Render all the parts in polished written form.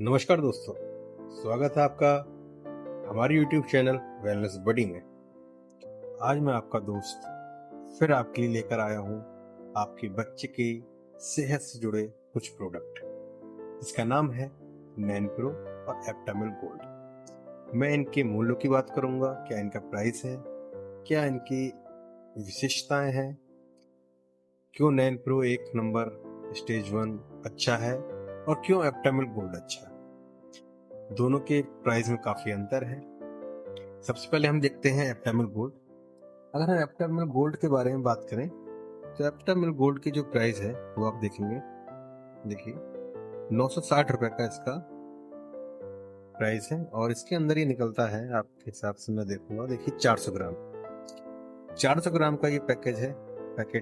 नमस्कार दोस्तों, स्वागत है आपका हमारे YouTube चैनल वेलनेस बडी में। आज मैं आपका दोस्त फिर आपके लिए लेकर आया हूँ आपके बच्चे की सेहत से जुड़े कुछ प्रोडक्ट। इसका नाम है नैनप्रो और एप्टामिल गोल्ड। मैं इनके मूल्यों की बात करूँगा, क्या इनका प्राइस है, क्या इनकी विशेषताएं हैं, क्यों नैनप्रो एक नंबर स्टेज 1 अच्छा है और क्यों एप्टामिल गोल्ड अच्छा है। दोनों के प्राइस में काफी अंतर है। सबसे पहले हम देखते हैं एप्टामिल गोल्ड। अगर हम एप्टामिल गोल्ड के बारे में बात करें तो एप्टामिल गोल्ड की जो प्राइस है वो आप देखेंगे, देखिए 960 रुपए का इसका प्राइस है और इसके अंदर ये निकलता है, आपके हिसाब से मैं देखूंगा, देखिए 400 ग्राम का ये पैकेट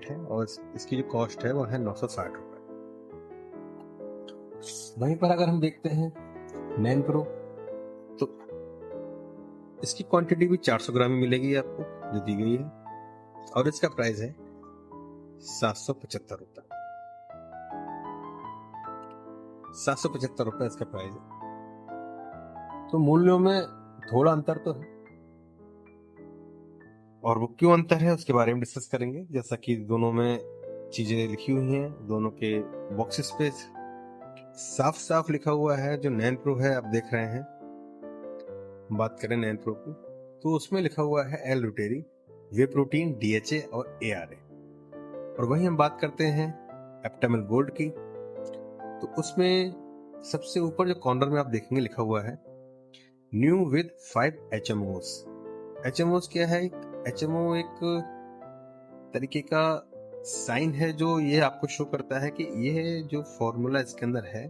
है और इसकी जो कॉस्ट है वो है 960 रुपए। वहीं पर अगर हम देखते हैं नैनप्रो, तो इसकी क्वांटिटी भी 400 ग्राम में मिलेगी आपको जो दी गई है और इसका प्राइस है 775 रुपए। 775 रुपए इसका प्राइस है। तो मूल्यों में थोड़ा अंतर तो है और वो क्यों अंतर है उसके बारे में डिस्कस करेंगे। जैसा कि दोनों में चीजें लिखी हुई हैं, दोनों के बॉक्सेस पे साफ साफ लिखा हुआ है। जो नैनप्रो है आप देख रहे हैं, बात करें नैनप्रो की तो उसमें लिखा हुआ है एल ल्यूटेरी, वे प्रोटीन, डीएचए और एआरए। और वहीं हम बात करते हैं एप्टामिल गोल्ड की, तो उसमें सबसे ऊपर जो कॉर्नर में आप देखेंगे लिखा हुआ है न्यू विद 5 HMOs। HMOs क्या है? HMO एक तरीके का साइन है जो ये आपको शो करता है कि ये जो फॉर्मूला इसके अंदर है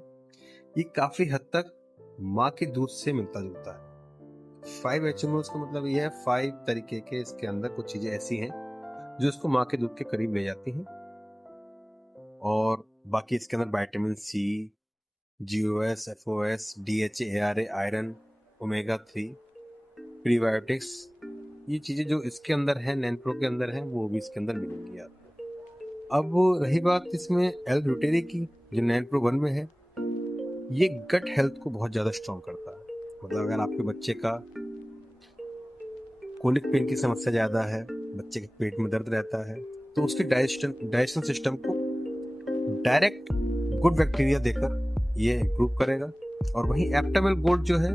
ये काफी हद तक माँ के दूध से मिलता जुलता है। 5 HMOs का मतलब ये है 5 तरीके के इसके अंदर कुछ चीजें ऐसी हैं जो इसको माँ के दूध के करीब ले जाती हैं। और बाकी इसके अंदर vitamin C, GOS, FOS, DHA, ARA, iron, omega 3, prebiotics, ये चीजें जो इसके अंदर है नैनप्रो के अंदर है वो भी इसके अंदर मिलेंगी आपको। अब रही बात इसमें एल ल्यूटेरी की, जो नैनप्रो 1 में है, ये गट हेल्थ को बहुत ज्यादा स्ट्रॉन्ग करता है। मतलब अगर आपके बच्चे का कोलिक पेन की समस्या ज्यादा है, बच्चे के पेट में दर्द रहता है, तो उसके डाइजेशन सिस्टम को डायरेक्ट गुड बैक्टीरिया देकर ये इम्प्रूव करेगा। और वहीं एप्टामिल गोल्ड जो है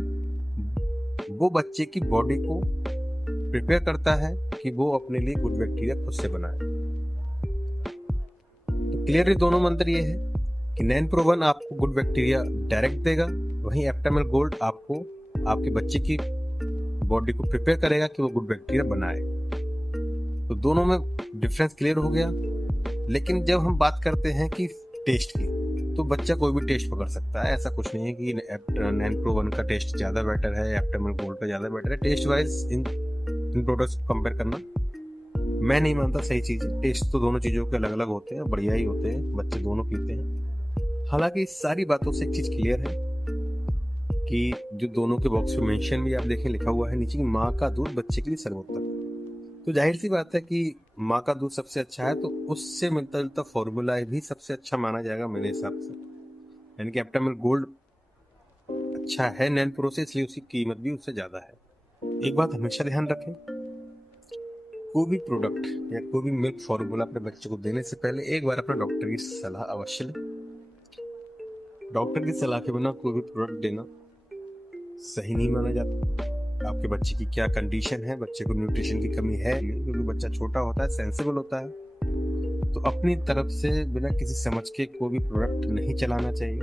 वो बच्चे की बॉडी को प्रिपेयर करता है कि वो अपने लिए गुड बैक्टीरिया खुद से बनाए। तो क्लियरली दोनों मंत्र ये है कि नैनप्रो 1 आपको गुड बैक्टीरिया डायरेक्ट देगा, वहीं एप्टामिल गोल्ड आपको आपके बच्चे की बॉडी को प्रिपेयर करेगा कि वो गुड बैक्टीरिया बनाए। तो दोनों में डिफरेंस क्लियर हो गया। लेकिन जब हम बात करते हैं कि टेस्ट की, तो बच्चा कोई भी टेस्ट पकड़ सकता है। ऐसा कुछ नहीं है कि नैनप्रो 1 का टेस्ट ज्यादा बेटर है, एप्टामिल गोल्ड का ज्यादा बेटर है। टेस्ट वाइज इन प्रोडक्ट्स को कंपेयर करना मैं नहीं मानता सही चीज है। टेस्ट तो दोनों चीजों के अलग अलग होते हैं, बढ़िया ही होते हैं, बच्चे दोनों पीते हैं। हालांकि इस सारी बातों से एक चीज क्लियर है कि जो दोनों के बॉक्स पे मेंशन भी आप देखें लिखा हुआ है नीचे कि माँ का दूध बच्चे के लिए सर्वोत्तम। तो जाहिर सी बात है कि माँ का दूध सबसे अच्छा है, तो उससे मिलता जुलता फॉर्मूला भी सबसे अच्छा माना जाएगा मेरे हिसाब से। यानी कि एप्टामिल गोल्ड अच्छा है नैनप्रो से, इसलिए उसकी कीमत भी उससे ज्यादा है। एक बात हमेशा ध्यान रखें, कोई भी प्रोडक्ट या कोई भी मिल्क फॉर्मूला अपने बच्चे को देने से पहले एक बार अपने डॉक्टर की सलाह अवश्य लें। डॉक्टर की सलाह के बिना कोई भी प्रोडक्ट देना सही नहीं माना जाता। आपके बच्चे की क्या कंडीशन है, बच्चे को न्यूट्रिशन की कमी है, क्योंकि बच्चा छोटा होता है, सेंसिबल होता है, तो अपनी तरफ से बिना किसी समझ के कोई भी प्रोडक्ट नहीं चलाना चाहिए।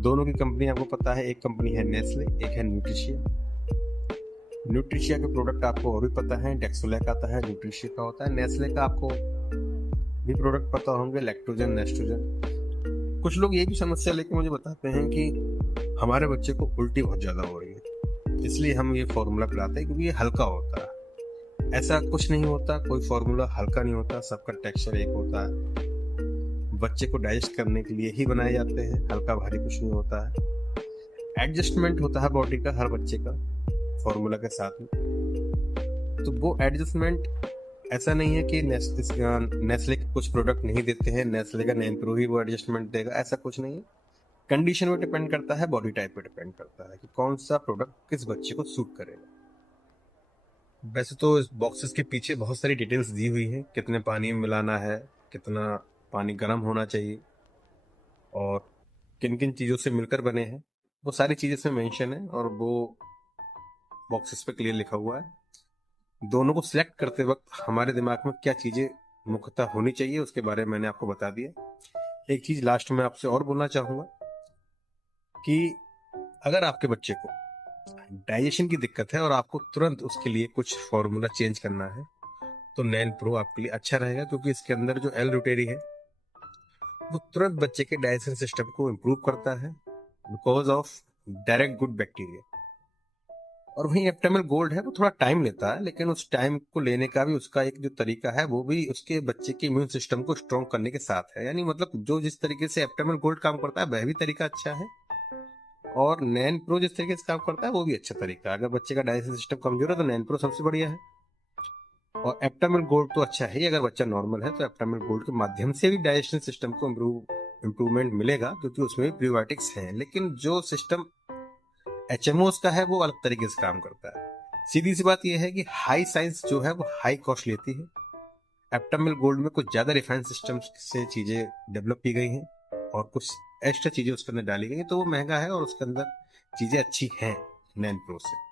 दोनों की कंपनी आपको पता है, एक कंपनी है नेस्ले, एक है न्यूट्रिशिया। न्यूट्रिशिया के प्रोडक्ट आपको और भी पता है, डेक्सोलैक आता है, न्यूट्रिशिया का होता है। नेस्ले का आपको भी प्रोडक्ट पता होंगे, लैक्टोजन, नेस्टोजन। कुछ लोग ये भी समस्या लेके मुझे बताते हैं कि हमारे बच्चे को उल्टी बहुत ज्यादा हो रही है, इसलिए हम ये फॉर्मूला पिलाते हैं क्योंकि ये हल्का होता है। ऐसा कुछ नहीं होता, कोई फॉर्मूला हल्का नहीं होता, सबका टेक्सचर एक होता है। बच्चे को डाइजेस्ट करने के लिए ही बनाए जाते हैं, हल्का भारी कुछ नहीं होता है। एडजस्टमेंट होता है बॉडी का हर बच्चे का फॉर्मूला के साथ में। तो वो एडजस्टमेंट ऐसा नहीं है कि नेस्ले के कुछ प्रोडक्ट नहीं देते हैं, नेस्ले का नैनप्रो ही वो एडजस्टमेंट देगा, ऐसा कुछ नहीं है। कंडीशन पे डिपेंड करता है, बॉडी टाइप पे डिपेंड करता है कि कौन सा प्रोडक्ट किस बच्चे को सूट करेगा। वैसे तो इस बॉक्सेस के पीछे बहुत सारी डिटेल्स दी हुई है, कितने पानी में मिलाना है, कितना पानी गर्म होना चाहिए और किन किन चीज़ों से मिलकर बने हैं, वो सारी चीज़ें इसमें मेंशन है और वो बॉक्सेस पे क्लियर लिखा हुआ है। दोनों को सिलेक्ट करते वक्त हमारे दिमाग में क्या चीज़ें मुख्यतः होनी चाहिए उसके बारे में मैंने आपको बता दिया। एक चीज़ लास्ट में आपसे और बोलना चाहूँगा कि अगर आपके बच्चे को डाइजेशन की दिक्कत है और आपको तुरंत उसके लिए कुछ फॉर्मूला चेंज करना है तो नैन प्रो आपके लिए अच्छा रहेगा, क्योंकि इसके अंदर जो एल रूटेरी है वो तुरंत बच्चे के डाइजेशन सिस्टम को इम्प्रूव करता है because of direct good bacteria. और वहीं एप्टामिल गोल्ड है वो थोड़ा टाइम लेता है, लेकिन उस टाइम को लेने का भी उसका एक जो तरीका है वो भी उसके बच्चे के इम्यून सिस्टम को स्ट्रॉन्ग करने के साथ है। यानी मतलब जो जिस तरीके से एप्टामिल गोल्ड काम करता है वह भी तरीका अच्छा है और नैन प्रो जिस तरीके से काम करता है वो भी अच्छा तरीका है। अगर बच्चे का डाइजेशन सिस्टम कमजोर है तो नैन प्रो सबसे बढ़िया है। और एप्टामिल गोल्ड तो अच्छा है ही, अगर बच्चा नॉर्मल है तो एप्टामिल गोल्ड के माध्यम से भी डाइजेशन सिस्टम को इम्प्रूवमेंट मिलेगा, क्योंकि उसमें भी प्रीबायोटिक्स हैं। लेकिन जो सिस्टम एचएमओस का है वो अलग तरीके से काम करता है। सीधी सी बात यह है कि हाई साइंस जो है वो हाई कॉस्ट लेती है। एप्टामिल गोल्ड में कुछ ज्यादा रिफाइन सिस्टम से चीजें डेवलप की गई हैं और कुछ एक्स्ट्रा चीजें उसके अंदर डाली गई हैं, तो वो महंगा है और उसके अंदर चीजें अच्छी हैं नैन प्रो से।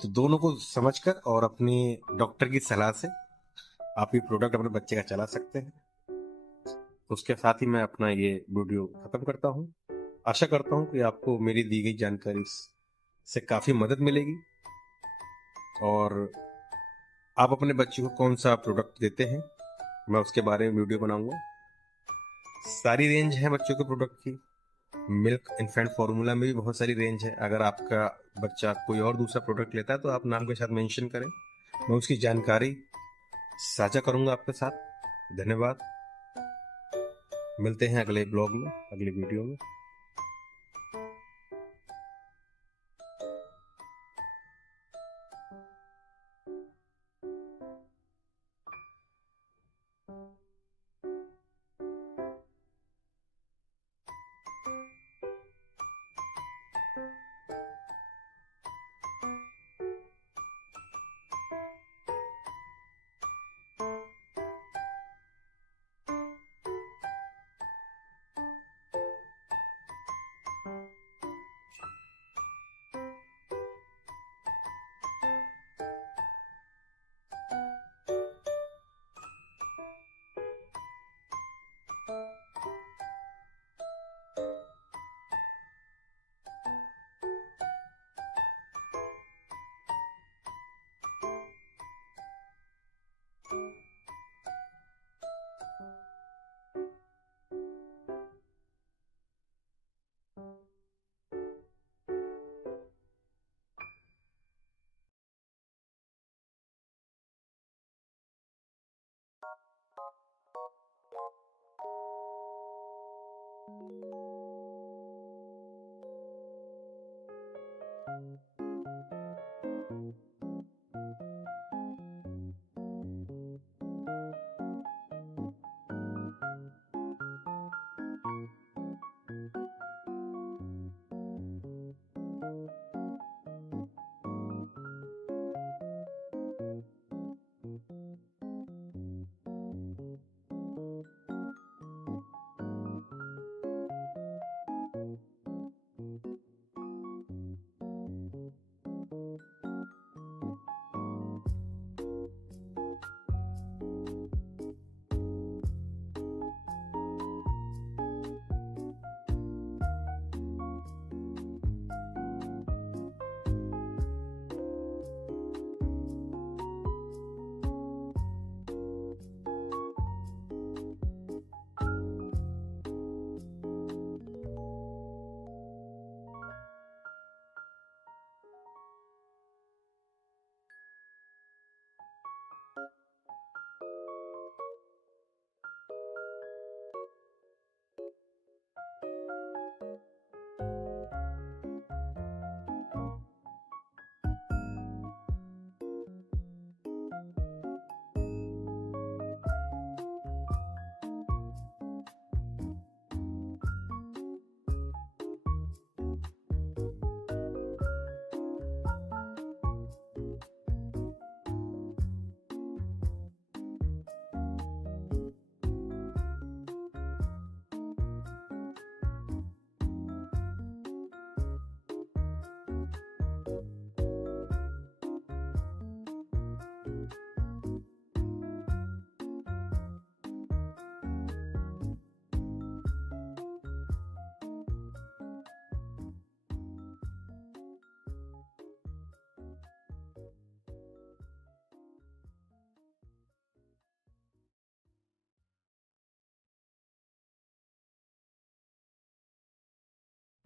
तो दोनों को समझकर और अपनी डॉक्टर की सलाह से आप ये प्रोडक्ट अपने बच्चे का चला सकते हैं। उसके साथ ही मैं अपना ये वीडियो खत्म करता हूँ। आशा करता हूँ कि आपको मेरी दी गई जानकारी से काफी मदद मिलेगी और आप अपने बच्चे को कौन सा प्रोडक्ट देते हैं मैं उसके बारे में वीडियो बनाऊंगा। सारी रेंज है बच्चों के प्रोडक्ट की। मिल्क इन्फेंट फॉर्मूला में भी बहुत सारी रेंज है। अगर आपका बच्चा कोई और दूसरा प्रोडक्ट लेता है तो आप नाम के साथ मेंशन करें, मैं उसकी जानकारी साझा करूंगा आपके साथ। धन्यवाद। मिलते हैं अगले ब्लॉग में, अगले वीडियो में।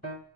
है।